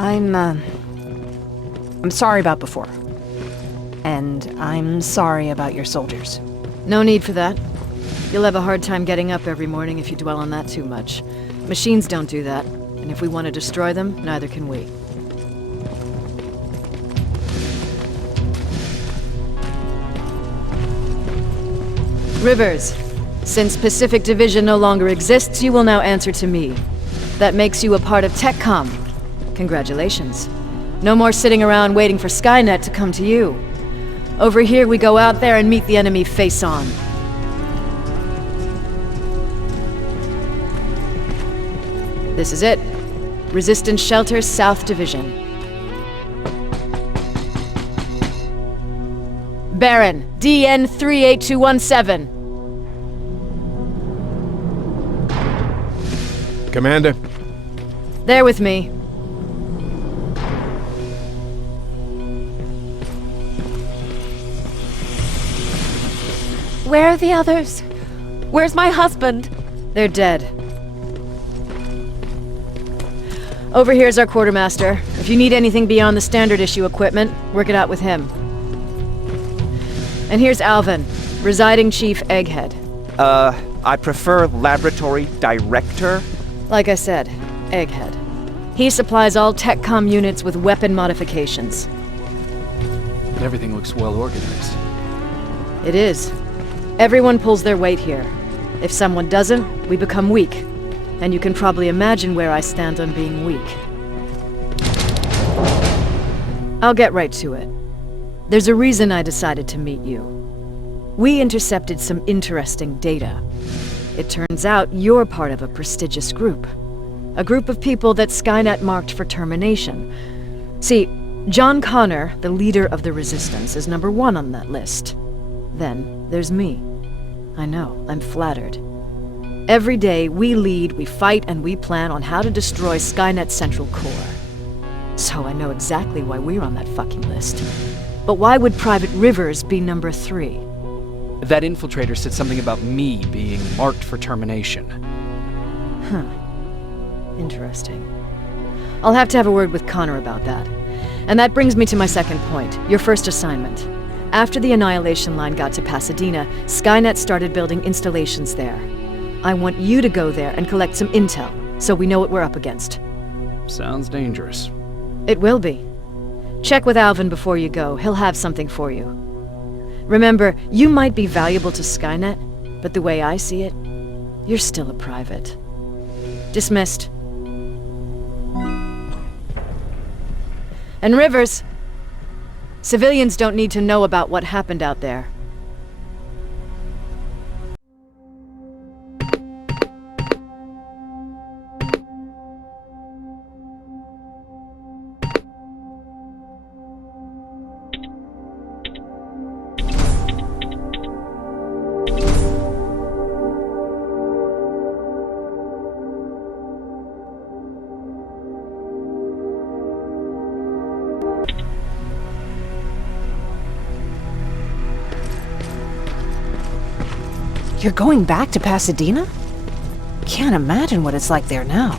I'm sorry about before. And I'm sorry about your soldiers. No need for that. You'll have a hard time getting up every morning if you dwell on that too much. Machines don't do that, and if we want to destroy them, neither can we. Rivers, since Pacific Division no longer exists, you will now answer to me. That makes you a part of TechCom. Congratulations. No more sitting around waiting for Skynet to come to you. Over here, we go out there and meet the enemy face on. This is it. Resistance Shelter, South Division. Baron, DN 38217. Commander. There with me. Where are the others? Where's my husband? They're dead. Over here's our quartermaster. If you need anything beyond the standard issue equipment, work it out with him. And here's Alvin, residing Chief Egghead. I prefer Laboratory Director. Like I said, Egghead. He supplies all TechCom units with weapon modifications. Everything looks well organized. It is. Everyone pulls their weight here. If someone doesn't, we become weak. And you can probably imagine where I stand on being weak. I'll get right to it. There's a reason I decided to meet you. We intercepted some interesting data. It turns out you're part of a prestigious group. A group of people that Skynet marked for termination. See, John Connor, the leader of the Resistance, is number 1 on that list. Then there's me. I know, I'm flattered. Every day, we lead, we fight, and we plan on how to destroy Skynet's central core. So I know exactly why we're on that fucking list. But why would Private Rivers be number 3? That infiltrator said something about me being marked for termination. Huh. Interesting. I'll have to have a word with Connor about that. And that brings me to my second point, your first assignment. After the Annihilation Line got to Pasadena, Skynet started building installations there. I want you to go there and collect some intel, so we know what we're up against. Sounds dangerous. It will be. Check with Alvin before you go. He'll have something for you. Remember, you might be valuable to Skynet, but the way I see it, you're still a private. Dismissed. And Rivers, civilians don't need to know about what happened out there. You're going back to Pasadena? Can't imagine what it's like there now.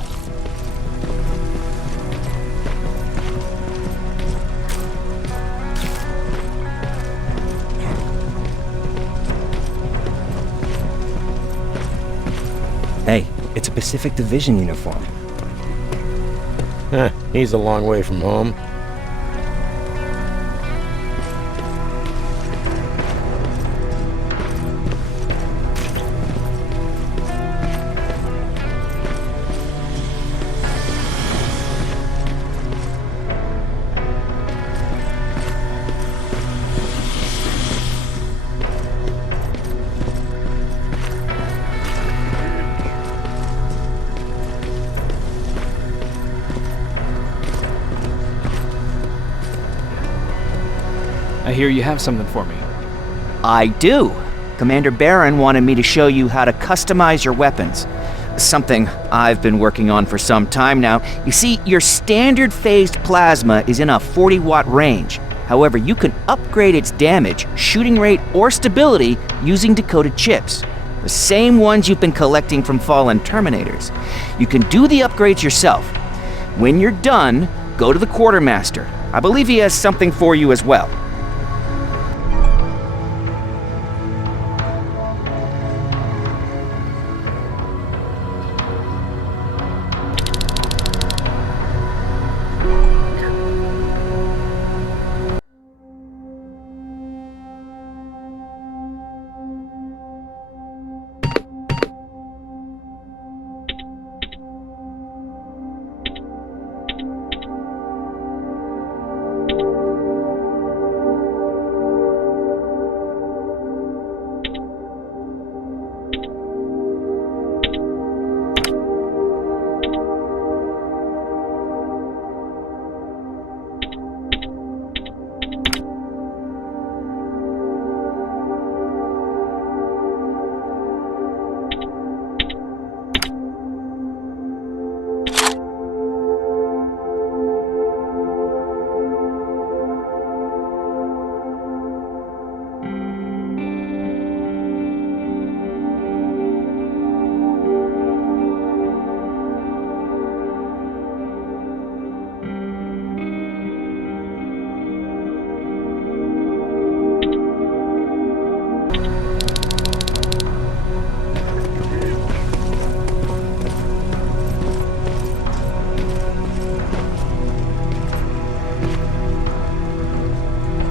Hey, it's a Pacific Division uniform. He's a long way from home. I hear you have something for me. I do. Commander Baron wanted me to show you how to customize your weapons. Something I've been working on for some time now. You see, your standard phased plasma is in a 40-watt range. However, you can upgrade its damage, shooting rate, or stability using decoded chips. The same ones you've been collecting from fallen Terminators. You can do the upgrades yourself. When you're done, go to the quartermaster. I believe he has something for you as well.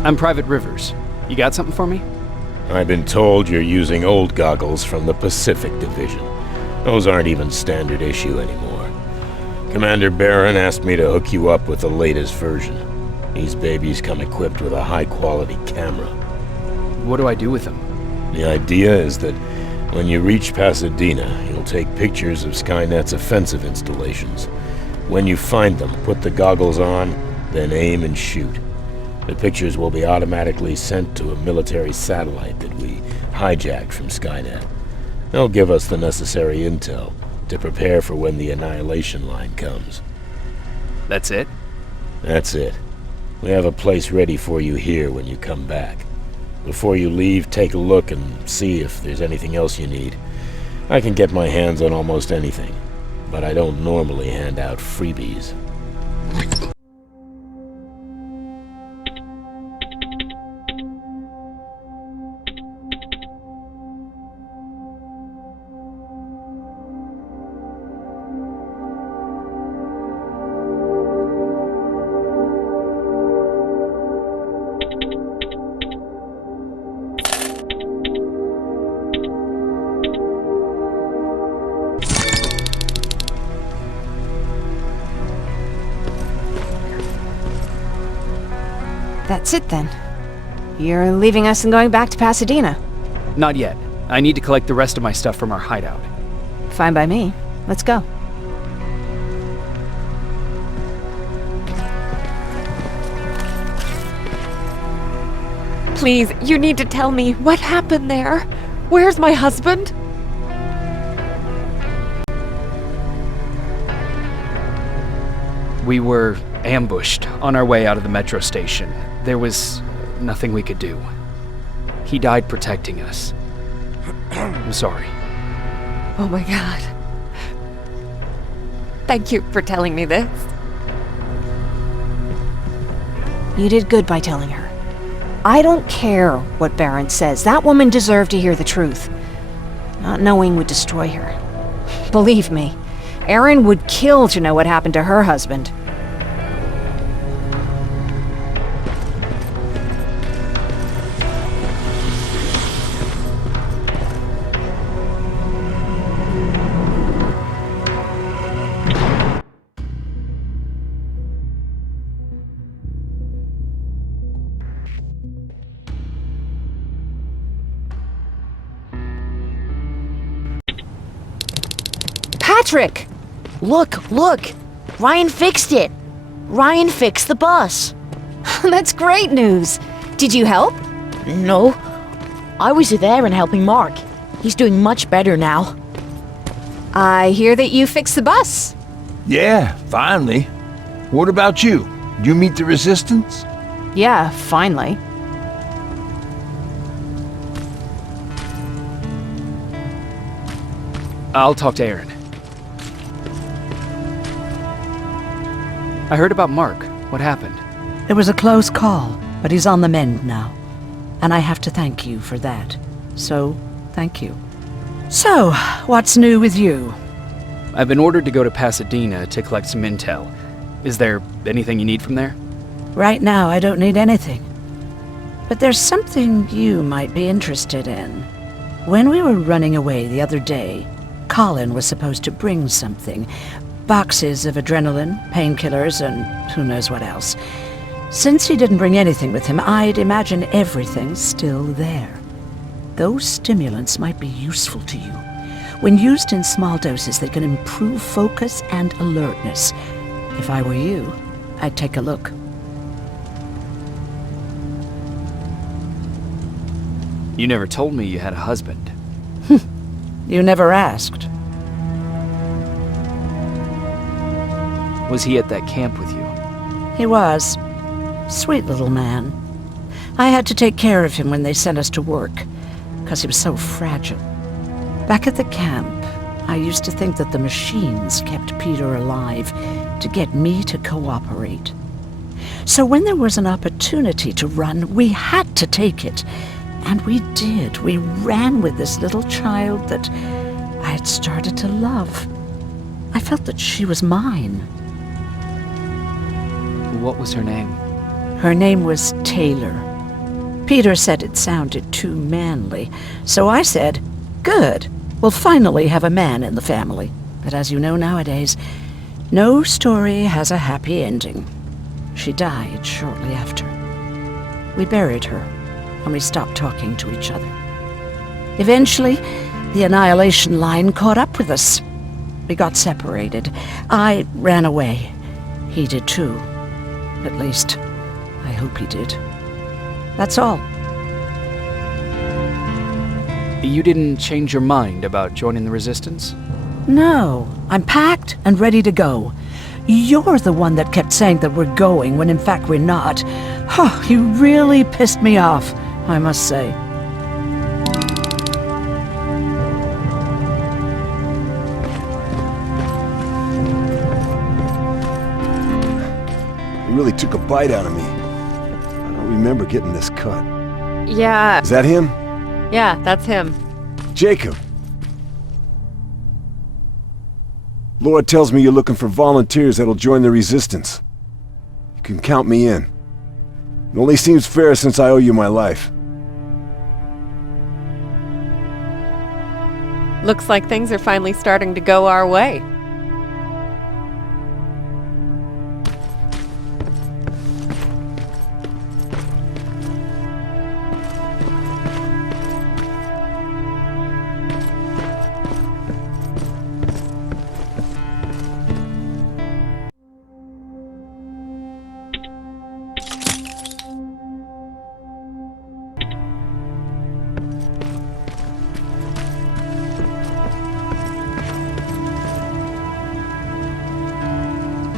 I'm Private Rivers. You got something for me? I've been told you're using old goggles from the Pacific Division. Those aren't even standard issue anymore. Commander Barron asked me to hook you up with the latest version. These babies come equipped with a high-quality camera. What do I do with them? The idea is that when you reach Pasadena, you'll take pictures of Skynet's offensive installations. When you find them, put the goggles on, then aim and shoot. The pictures will be automatically sent to a military satellite that we hijacked from Skynet. They'll give us the necessary intel to prepare for when the annihilation line comes. That's it? That's it. We have a place ready for you here when you come back. Before you leave, take a look and see if there's anything else you need. I can get my hands on almost anything, but I don't normally hand out freebies. That's it then. You're leaving us and going back to Pasadena. Not yet. I need to collect the rest of my stuff from our hideout. Fine by me. Let's go. Please, you need to tell me what happened there. Where's my husband? We were ambushed on our way out of the metro station. There was nothing we could do. He died protecting us. I'm sorry. Oh my god. Thank you for telling me this. You did good by telling her. I don't care what Barron says. That woman deserved to hear the truth. Not knowing would destroy her. Believe me, Erin would kill to know what happened to her husband. Patrick! Look! Ryan fixed it! Ryan fixed the bus! That's great news! Did you help? No. I was there and helping Mark. He's doing much better now. I hear that you fixed the bus. Yeah, finally. What about you? Did you meet the resistance? Yeah, finally. I'll talk to Erin. I heard about Mark. What happened? It was a close call, but he's on the mend now. And I have to thank you for that. So, thank you. So, what's new with you? I've been ordered to go to Pasadena to collect some intel. Is there anything you need from there? Right now, I don't need anything. But there's something you might be interested in. When we were running away the other day, Colin was supposed to bring something. Boxes of adrenaline, painkillers, and who knows what else. Since he didn't bring anything with him, I'd imagine everything's still there. Those stimulants might be useful to you. When used in small doses, they can improve focus and alertness. If I were you, I'd take a look. You never told me you had a husband. You never asked. Was he at that camp with you? He was. Sweet little man. I had to take care of him when they sent us to work, because he was so fragile. Back at the camp, I used to think that the machines kept Peter alive to get me to cooperate. So when there was an opportunity to run, we had to take it. And we did. We ran with this little child that I had started to love. I felt that she was mine. What was her name? Her name was Taylor. Peter said it sounded too manly, so I said, good, we'll finally have a man in the family. But as you know nowadays, no story has a happy ending. She died shortly after. We buried her, and we stopped talking to each other. Eventually, the Annihilation Line caught up with us. We got separated. I ran away. He did too. At least, I hope he did. That's all. You didn't change your mind about joining the Resistance? No, I'm packed and ready to go. You're the one that kept saying that we're going when in fact we're not. Oh, you really pissed me off, I must say. He really took a bite out of me. I don't remember getting this cut. Yeah, Is that him? yeah, that's him. Jacob! Laura tells me you're looking for volunteers that'll join the Resistance. You can count me in. It only seems fair since I owe you my life. Looks like things are finally starting to go our way.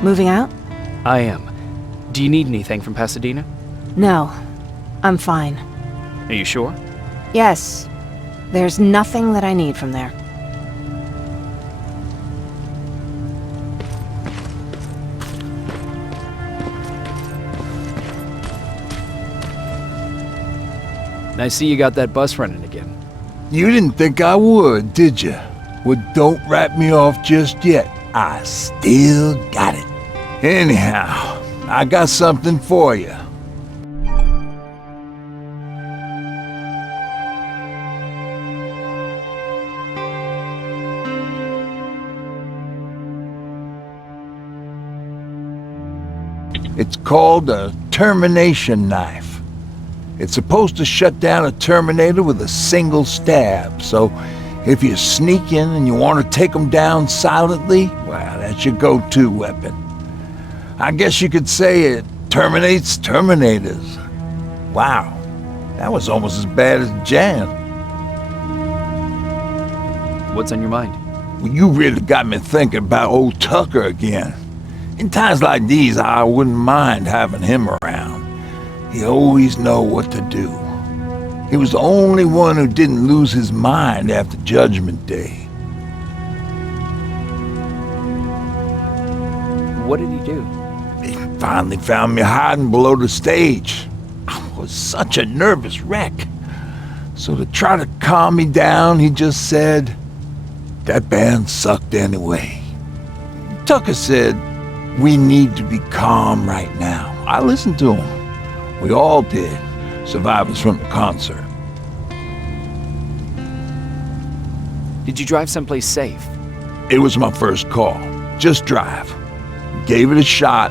Moving out? I am. Do you need anything from Pasadena? No. I'm fine. Are you sure? Yes. There's nothing that I need from there. I see you got that bus running again. You didn't think I would, did you? Well, don't wrap me off just yet. I still got it. Anyhow, I got something for you. It's called a termination knife. It's supposed to shut down a Terminator with a single stab, so if you sneak in and you want to take them down silently, well, that's your go-to weapon. I guess you could say it terminates Terminators. Wow, that was almost as bad as Jan. What's on your mind? Well, you really got me thinking about old Tucker again. In times like these, I wouldn't mind having him around. He always know what to do. He was the only one who didn't lose his mind after Judgment Day. What did he do? Finally found me hiding below the stage. I was such a nervous wreck. So to try to calm me down, he just said, "That band sucked anyway." Tucker said, "We need to be calm right now." I listened to him. We all did, survivors from the concert. Did you drive someplace safe? It was my first call. Just drive. Gave it a shot,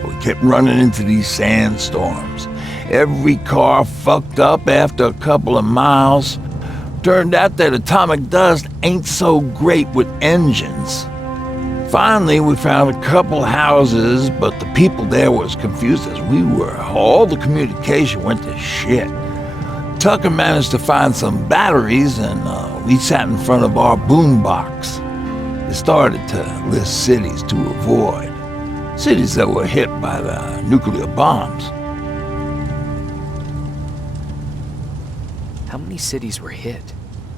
but we kept running into these sandstorms. Every car fucked up after a couple of miles. Turned out that atomic dust ain't so great with engines. Finally, we found a couple houses, but the people there were as confused as we were. All the communication went to shit. Tucker managed to find some batteries, and we sat in front of our boombox. They started to list cities to avoid. Cities that were hit by the nuclear bombs. How many cities were hit?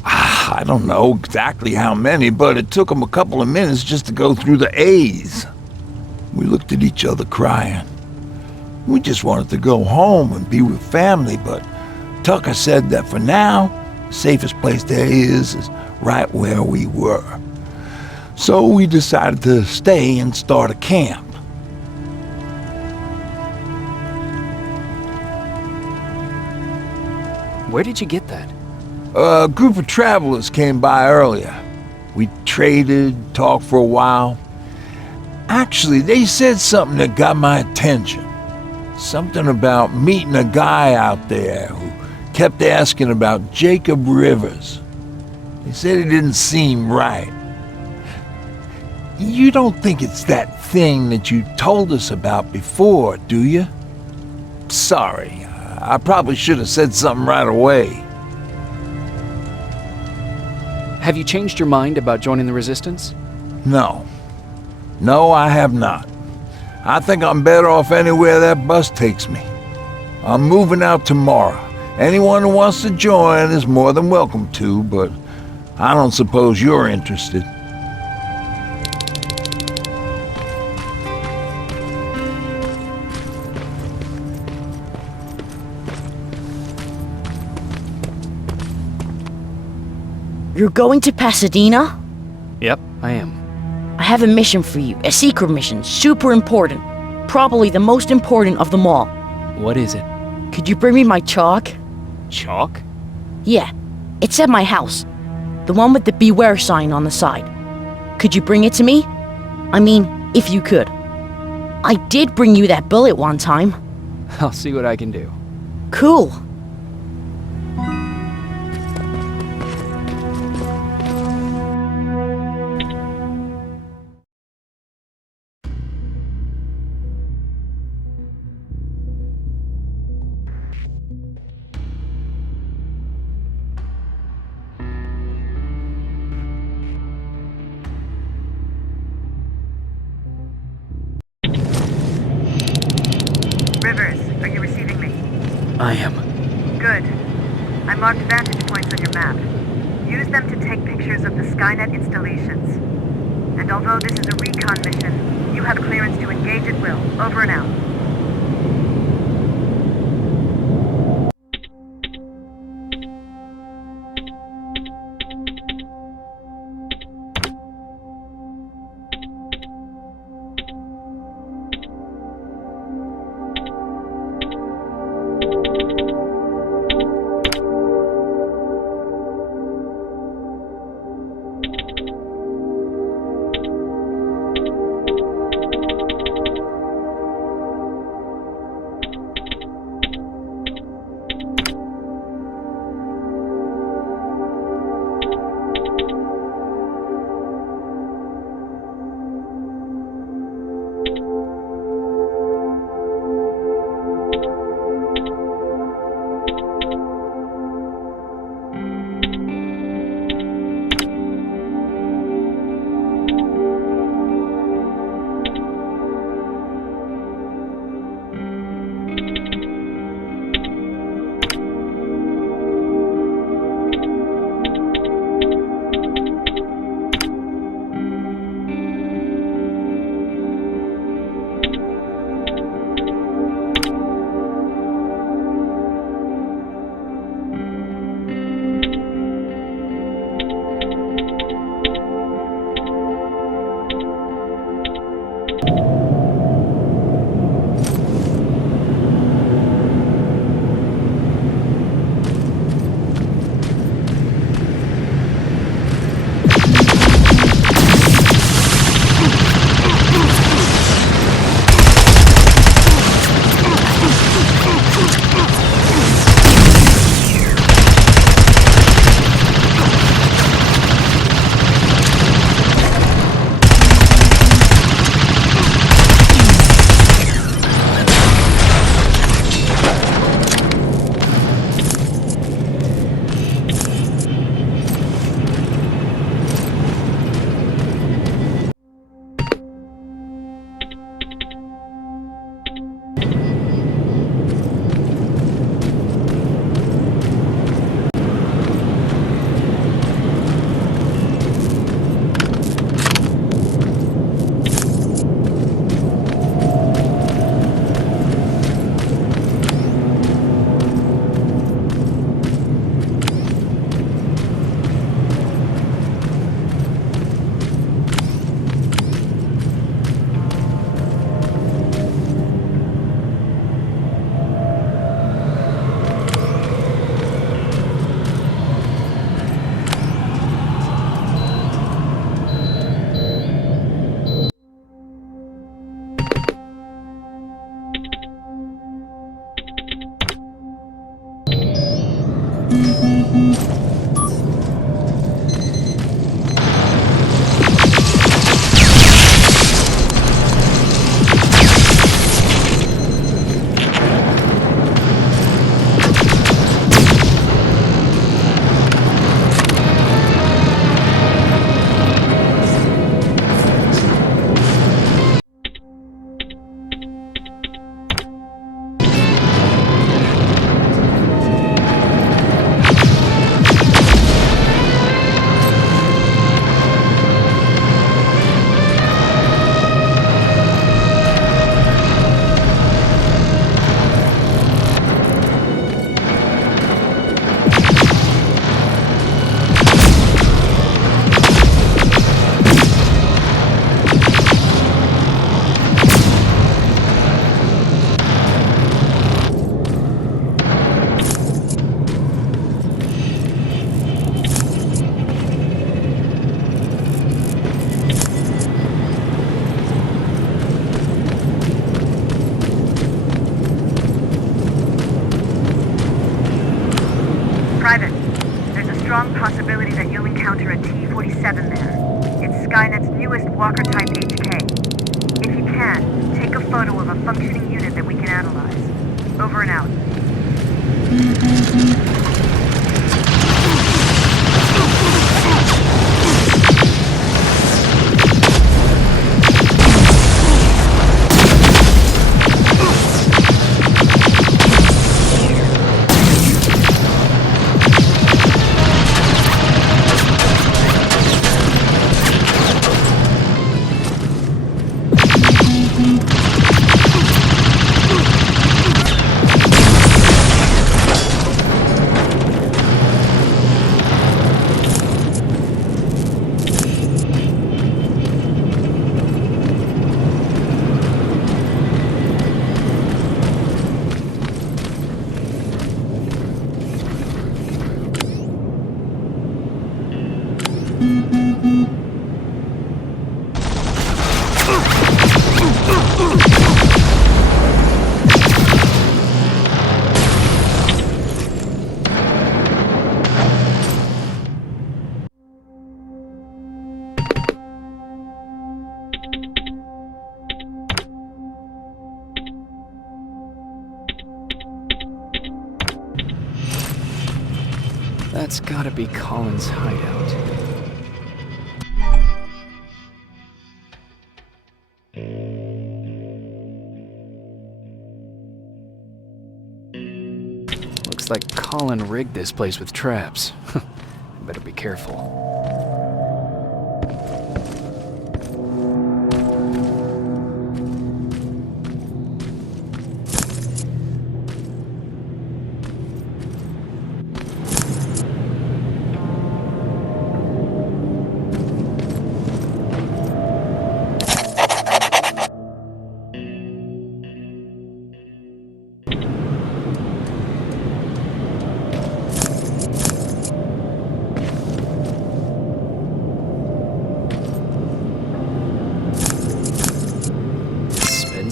I don't know exactly how many, but it took them a couple of minutes just to go through the A's. We looked at each other crying. We just wanted to go home and be with family, but Tucker said that for now, the safest place there is right where we were. So we decided to stay and start a camp. Where did you get that? A group of travelers came by earlier. We traded, talked for a while. Actually, they said something that got my attention. Something about meeting a guy out there who kept asking about Jacob Rivers. They said it didn't seem right. You don't think it's that thing that you told us about before, do you? Sorry, I probably should have said something right away. Have you changed your mind about joining the Resistance? No. No, I have not. I think I'm better off anywhere that bus takes me. I'm moving out tomorrow. Anyone who wants to join is more than welcome to, but I don't suppose you're interested. You're going to Pasadena? Yep, I am. I have a mission for you. A secret mission. Super important. Probably the most important of them all. What is it? Could you bring me my chalk? Chalk? Yeah. It's at my house. The one with the beware sign on the side. Could you bring it to me? I mean, if you could. I did bring you that bullet one time. I'll see what I can do. Cool. Rivers, are you receiving me? I am. Good. I marked vantage points on your map. Use them to take pictures of the Skynet installations. And although this is a recon mission, you have clearance to engage at will. Over and out. Private, there's a strong possibility that you'll encounter a T-47 there. It's Skynet's newest Walker-type HK. If you can, take a photo of a functioning unit that we can analyze. Over and out. That's gotta be Colin's hideout. Looks like Colin rigged this place with traps. Better be careful.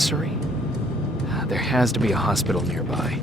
dispensary? There has to be a hospital nearby.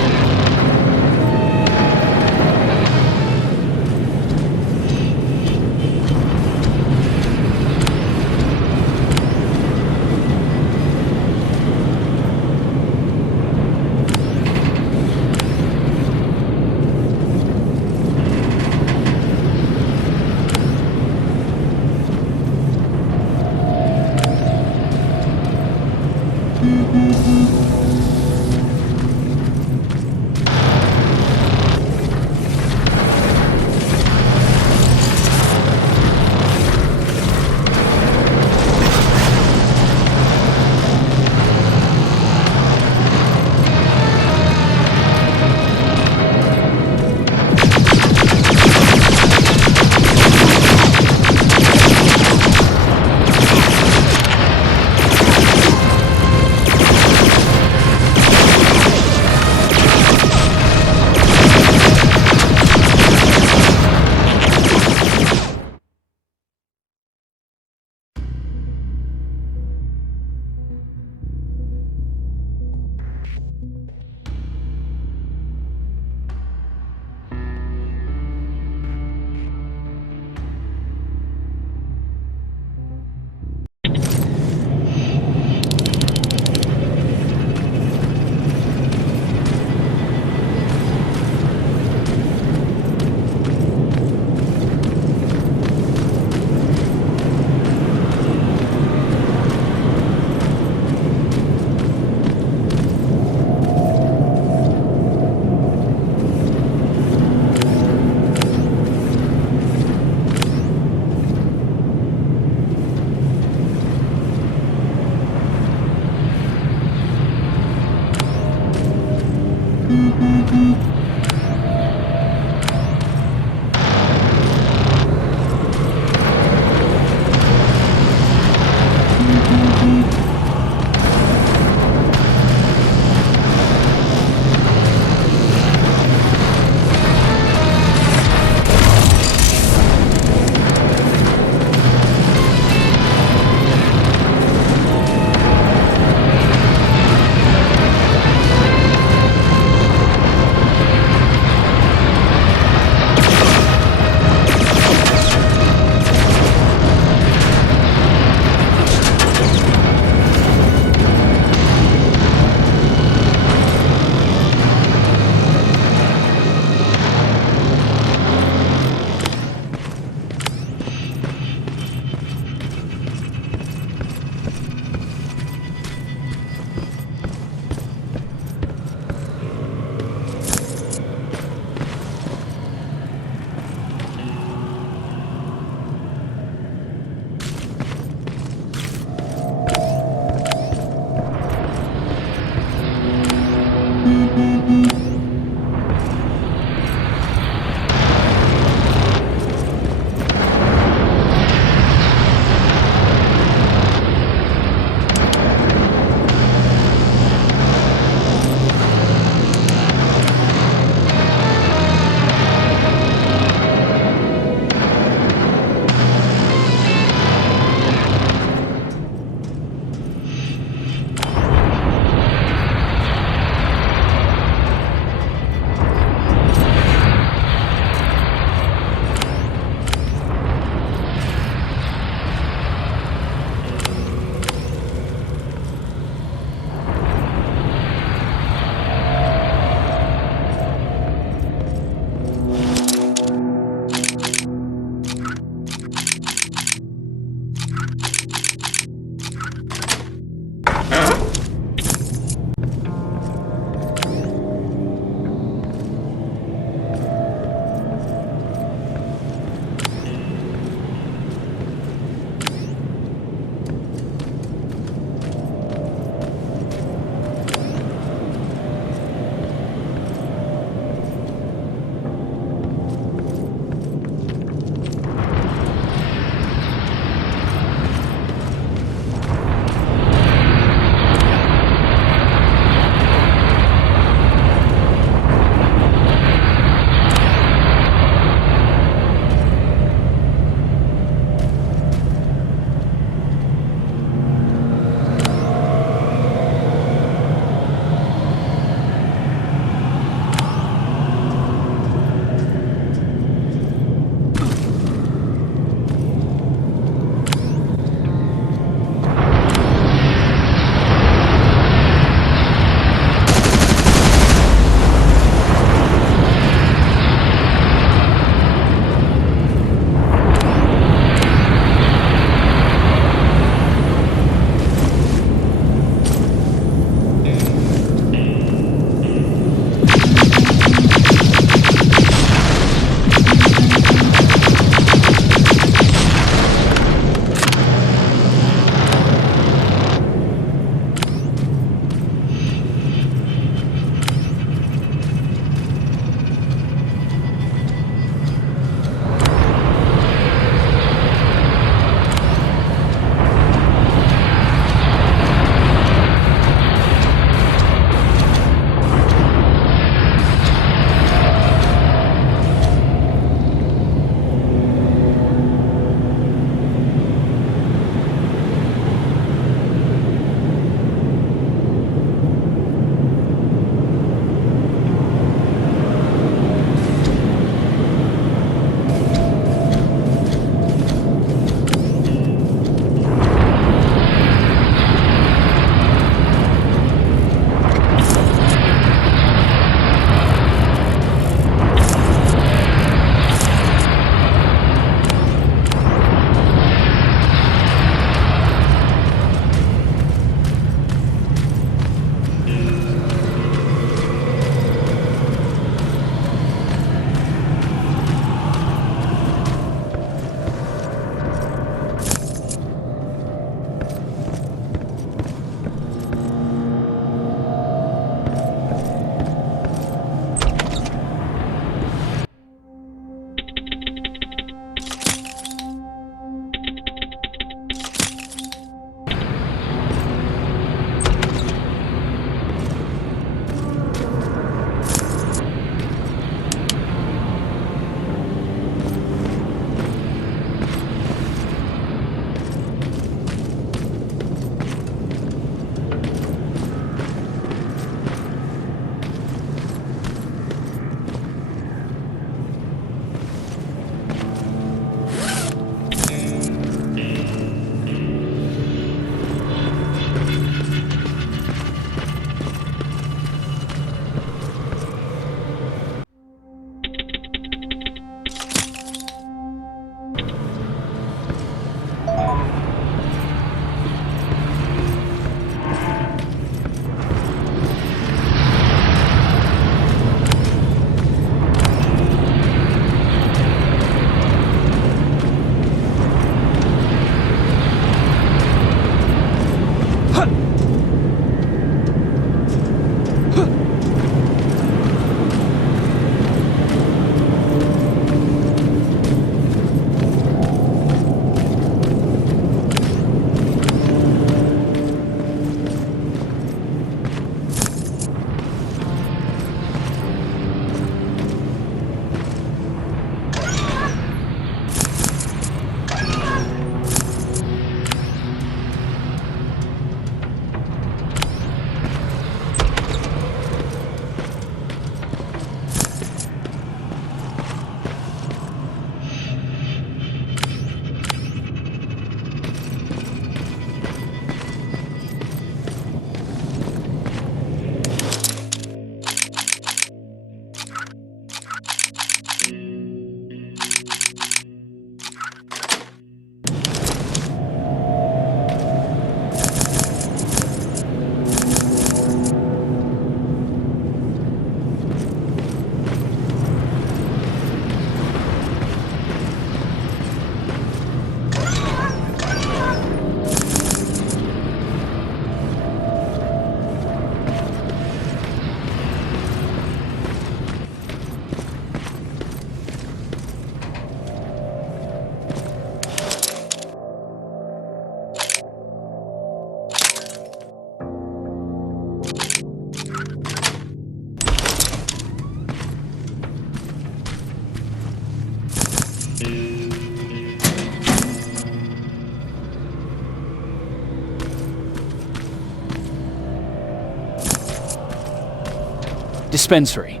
Dispensary.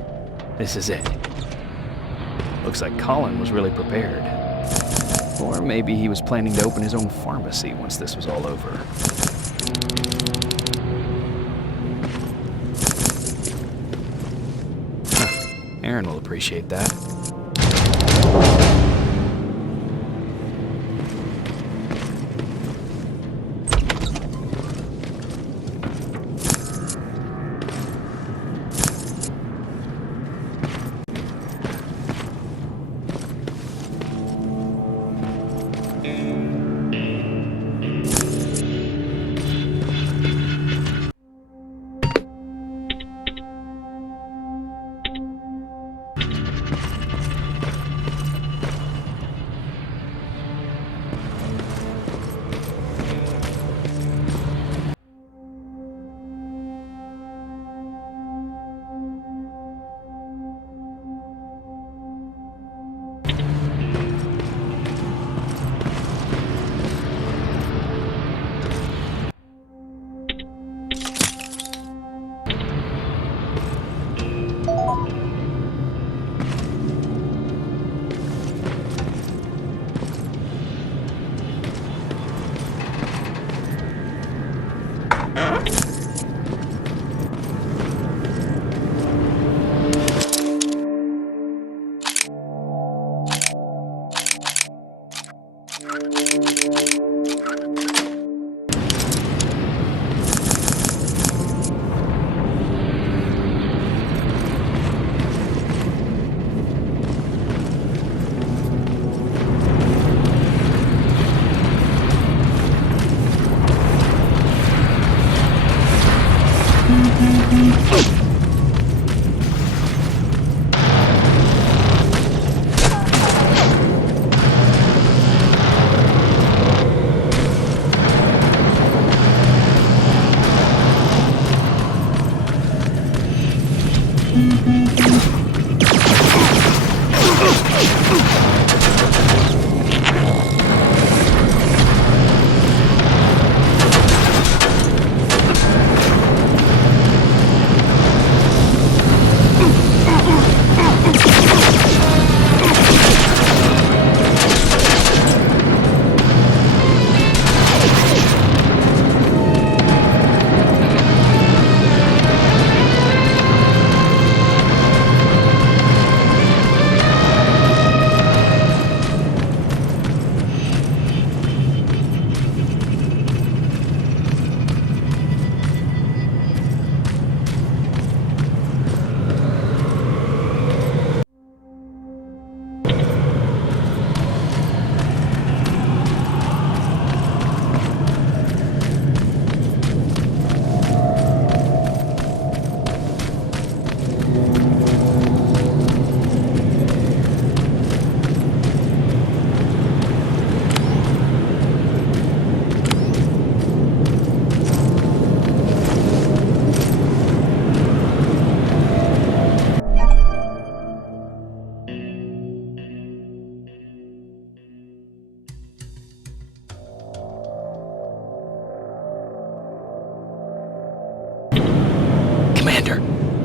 This is it. Looks like Colin was really prepared. Or maybe he was planning to open his own pharmacy once this was all over. Huh. Aaron will appreciate that.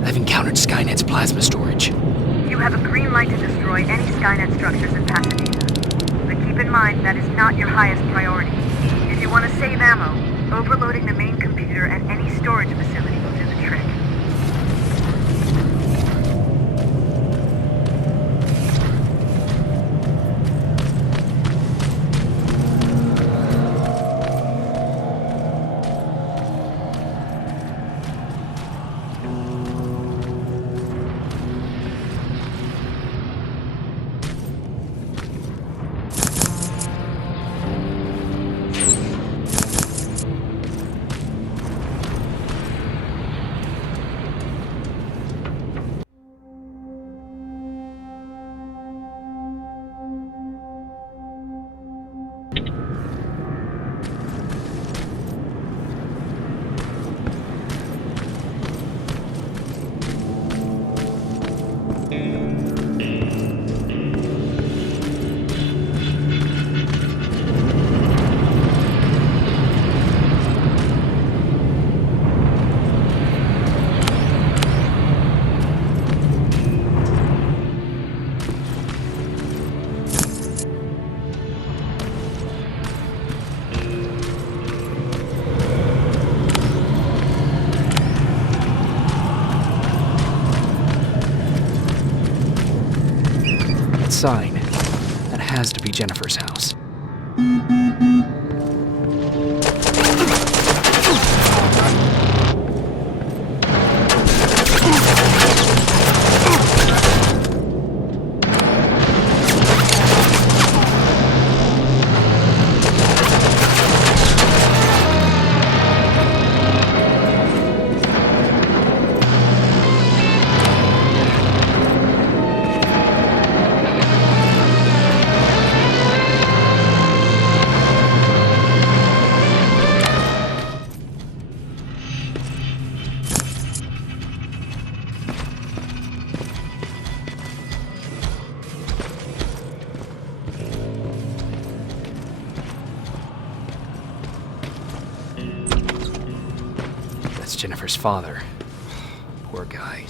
I've encountered Skynet's plasma storage. You have a green light to destroy any Skynet structures in Pasadena. But keep in mind, that is not your highest priority. If you want to save ammo, overloading the main computer and any storage facility will do the trick. sign. That has to be Jennifer's house. That's Jennifer's father. Poor guy.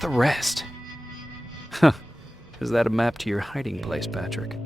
the rest? Huh. Is that a map to your hiding place, Patrick?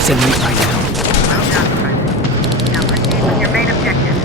Send me right now. Well done, friend. Now proceed with your main objective.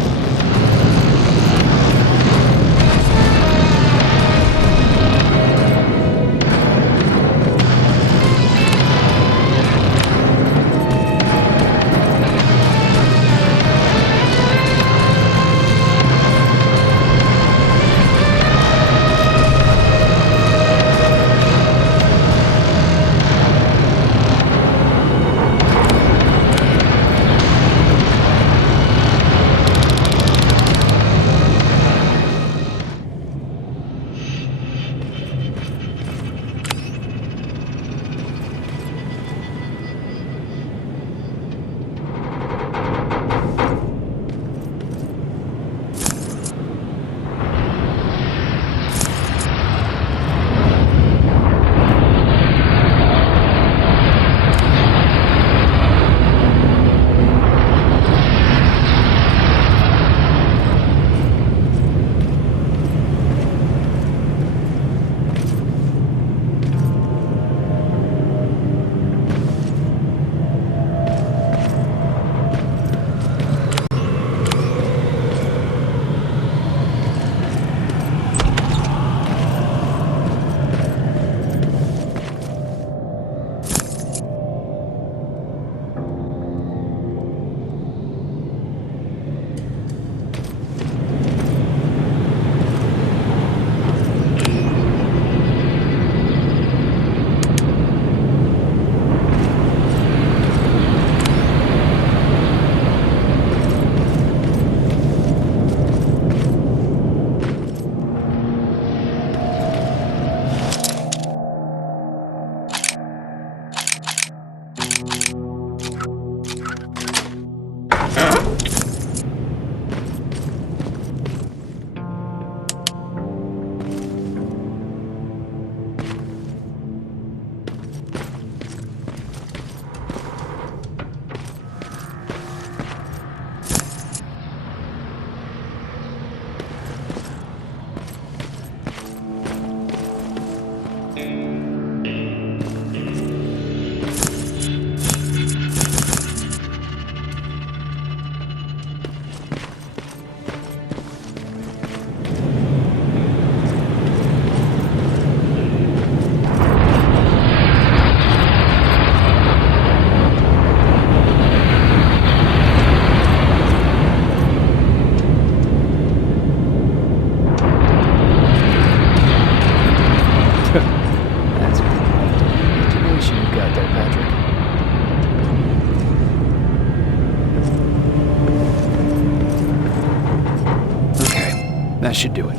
That's quite the imagination you got there, Patrick. Okay, that should do it.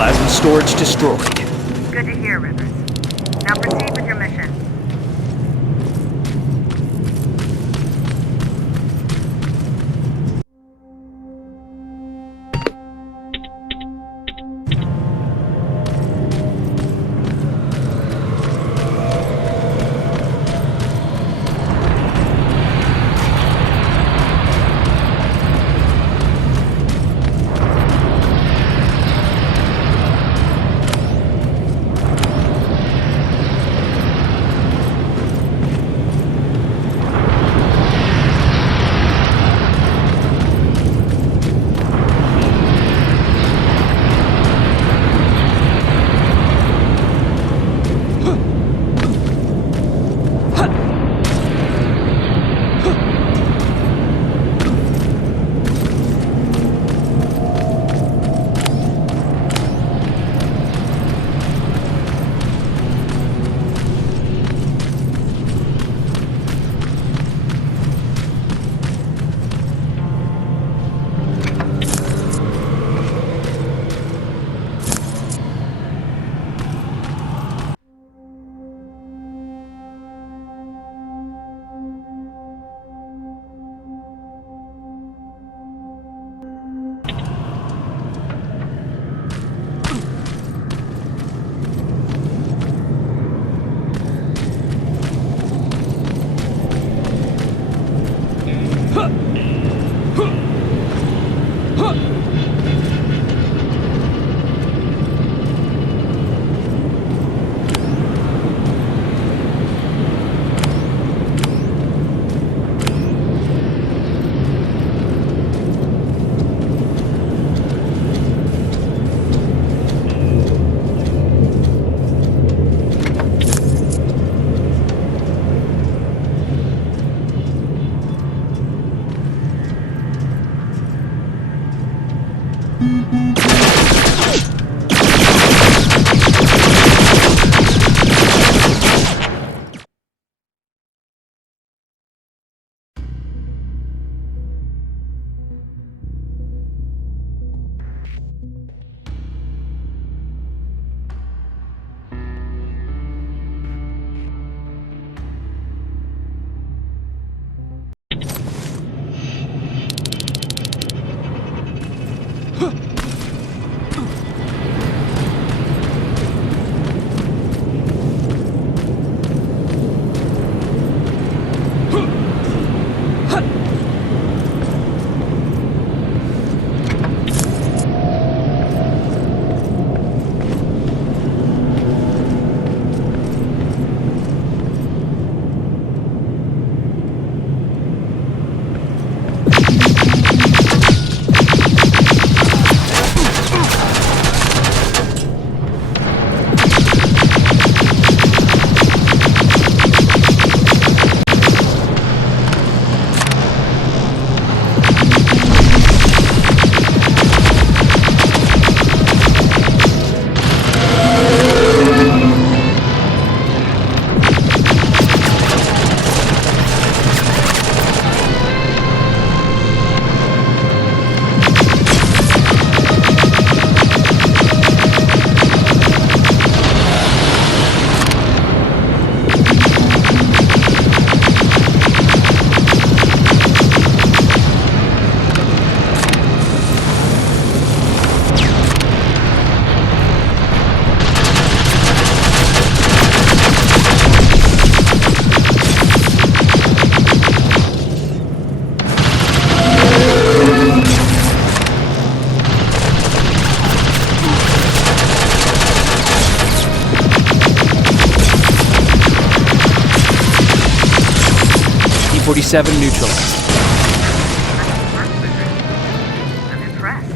Plasma storage destroyed. Good to hear, Rivers. Now proceed with your mission. 47 neutralized. I'm impressed.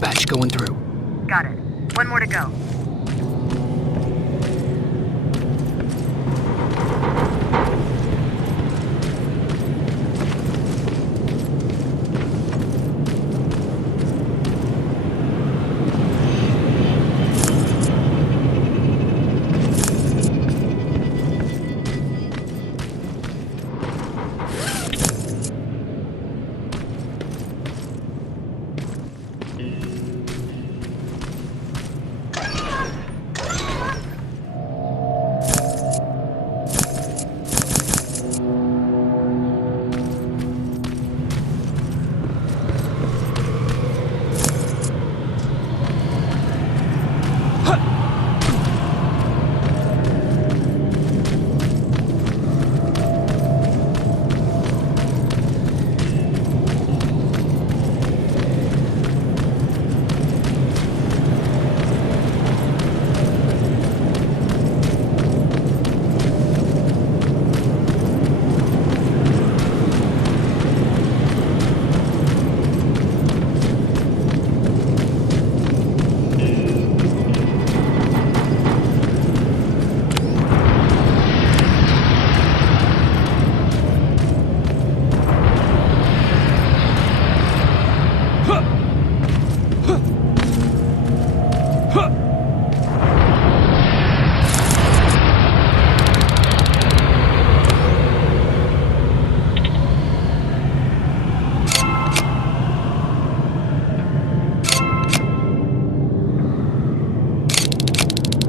Batch going through. Got it. One more to go.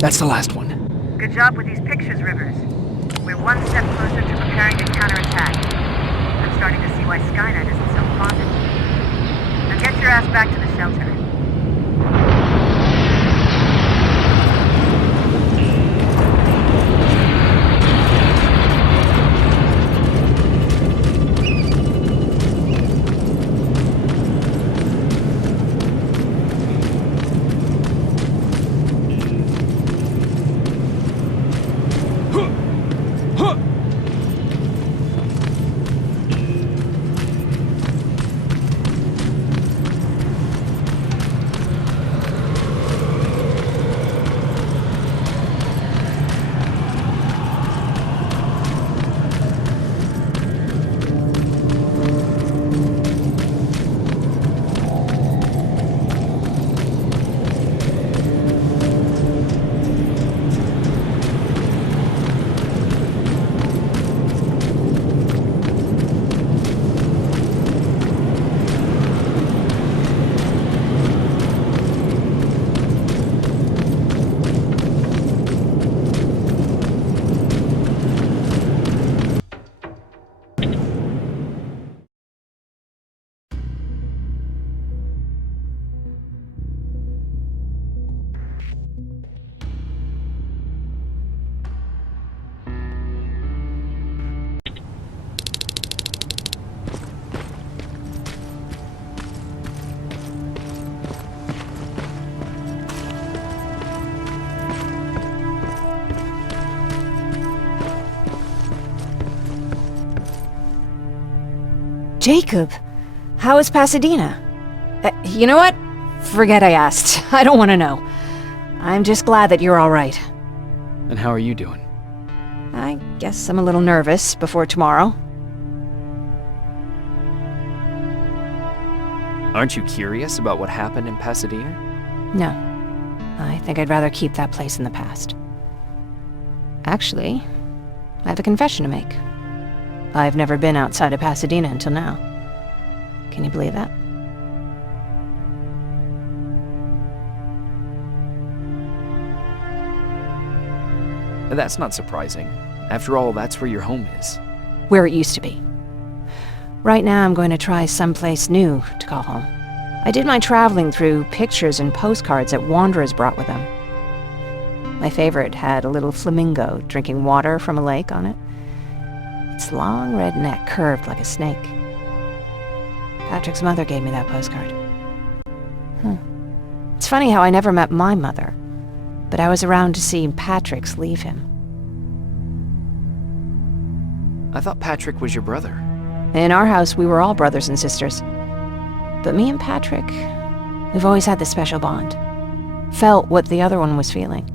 That's the last one. Good job with these pictures, Rivers. We're one step closer to preparing to counterattack. I'm starting to see why Skynet isn't so fond of you. Now get your ass back to the shelter. Jacob, how is Pasadena? You know what? Forget I asked. I don't want to know. I'm just glad that you're all right. And how are you doing? I guess I'm a little nervous before tomorrow. Aren't you curious about what happened in Pasadena? No. I think I'd rather keep that place in the past. Actually, I have a confession to make. I've never been outside of Pasadena until now. Can you believe that? That's not surprising. After all, that's where your home is. Where it used to be. Right now I'm going to try someplace new to call home. I did my traveling through pictures and postcards that wanderers brought with them. My favorite had a little flamingo drinking water from a lake on it. Its long red neck curved like a snake. Patrick's mother gave me that postcard. It's funny how I never met my mother, but I was around to see Patrick's leave him. I thought Patrick was your brother. In our house, we were all brothers and sisters. But me and Patrick, we've always had this special bond. Felt what the other one was feeling.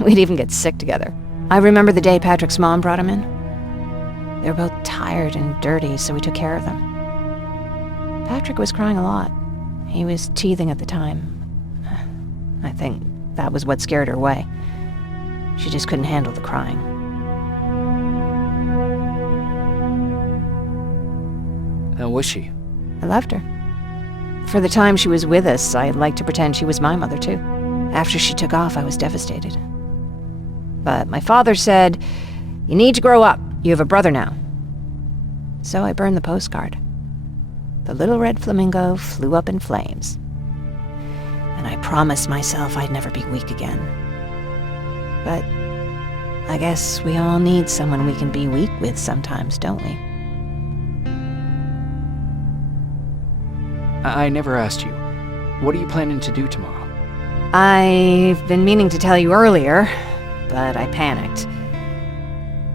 We'd even get sick together. I remember the day Patrick's mom brought him in. They were both tired and dirty, so we took care of them. Patrick was crying a lot. He was teething at the time. I think that was what scared her away. She just couldn't handle the crying. How was she? I loved her. For the time she was with us, I liked to pretend she was my mother too. After she took off, I was devastated. But my father said, "You need to grow up. You have a brother now." So I burned the postcard. The little red flamingo flew up in flames. And I promised myself I'd never be weak again. But I guess we all need someone we can be weak with sometimes, don't we? I never asked you. What are you planning to do tomorrow? I've been meaning to tell you earlier, but I panicked.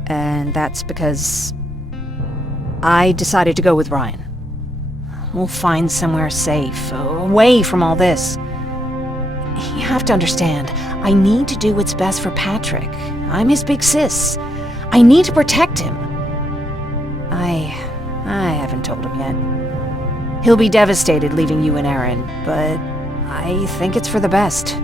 And that's because I decided to go with Ryan. We'll find somewhere safe, away from all this. You have to understand, I need to do what's best for Patrick. I'm his big sis. I need to protect him. I haven't told him yet. He'll be devastated leaving you and Aaron, but I think it's for the best.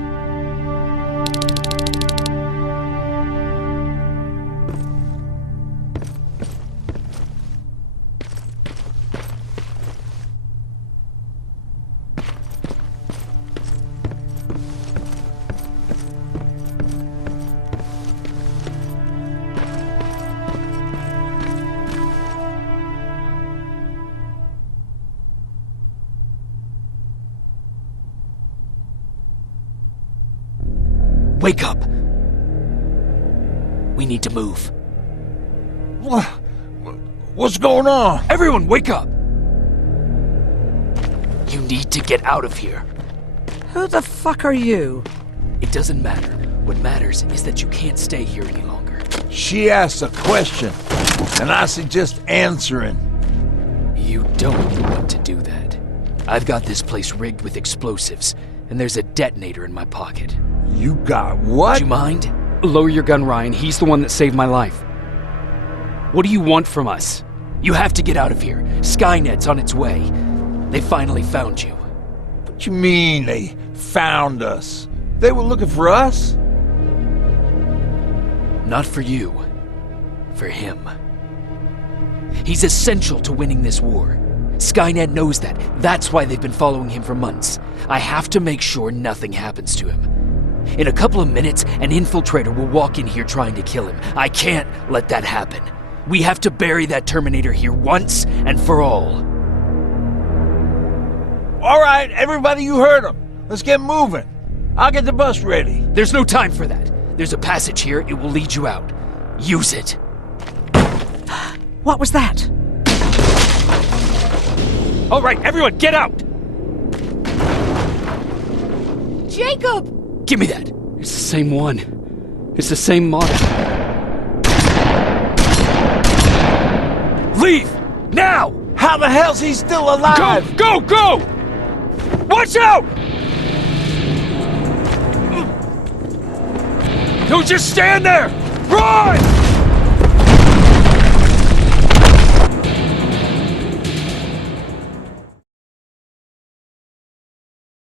Wake up! We need to move. What's going on? Everyone, wake up! You need to get out of here. Who the fuck are you? It doesn't matter. What matters is that you can't stay here any longer. She asked a question, and I suggest answering. You don't want to do that. I've got this place rigged with explosives, and there's a detonator in my pocket. You got what? Do you mind? Lower your gun, Ryan. He's the one that saved my life. What do you want from us? You have to get out of here. Skynet's on its way. They finally found you. What you mean they found us? They were looking for us? Not for you. For him. He's essential to winning this war. Skynet knows that. That's why they've been following him for months. I have to make sure nothing happens to him. In a couple of minutes, an infiltrator will walk in here trying to kill him. I can't let that happen. We have to bury that Terminator here once and for all. All right, everybody, you heard him. Let's get moving. I'll get the bus ready. There's no time for that. There's a passage here. It will lead you out. Use it. What was that? All right, everyone, get out! Jacob! Give me that. It's the same one. It's the same model. Leave! Now! How the hell's he still alive? Go! Go! Watch out! Don't just stand there! Run!